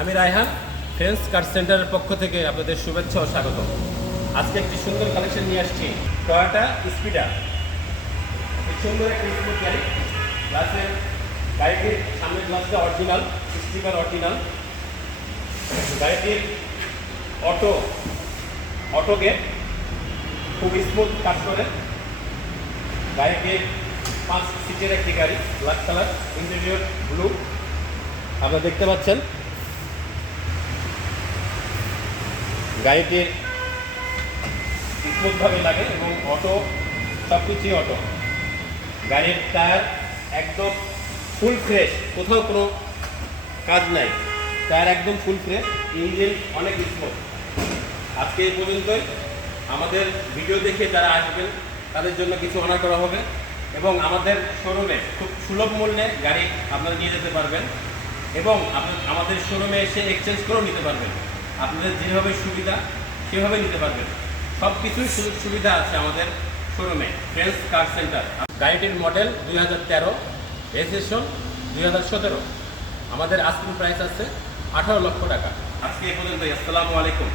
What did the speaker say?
আমি রায়হান ফ্রেন্ডস কার সেন্টারের পক্ষ থেকে আপনাদের শুভেচ্ছা ও স্বাগত। আজকে একটি সুন্দর কালেকশন নিয়ে আসছি, টয়োটা স্পিডার। এই সুন্দর একটি স্পোর্ট গাড়ি, গ্লাসের গাড়িটির সামনের গ্লাসটা অরিজিনাল, স্টিকার অরিজিনাল। গাড়িটির অটো গেট খুব স্মুথ কাজ করে। গাড়িটির 5 সিটের একটি গাড়ি, ব্ল্যাক কালার, ইন্টেরিয়র ব্লু আপনারা দেখতে পাচ্ছেন। গাড়িটির স্মুথভাবে লাগে এবং অটো সব কিছুই অটো। গাড়ির টায়ার একদম ফুল ফ্রেশ, কোথাও কোনো কাজ নাই, টায়ার একদম ফুল ফ্রেশ, ইঞ্জিন অনেক স্মুথ। আজকে এই পর্যন্তই। আমাদের ভিডিও দেখে যারা আসবেন তাদের জন্য কিছু অনার করা হবে এবং আমাদের শোরুমে খুব সুলভ মূল্যে গাড়ি আপনারা নিয়ে যেতে পারবেন এবং আমাদের শোরুমে এসে এক্সচেঞ্জ করেও নিতে পারবেন। আপনাদের যেভাবে সুবিধা সেভাবে নিতে পারবেন। সব কিছুই সুযোগ সুবিধা আছে আমাদের শোরুমে, ফ্রেন্ডস কার সেন্টার। গাড়িটির মডেল 2013, রেজিস্ট্রেশন 2017। আমাদের আস্কিং প্রাইস আছে 18 লক্ষ টাকা। আজকে এ পর্যন্তই। আসসালামু আলাইকুম।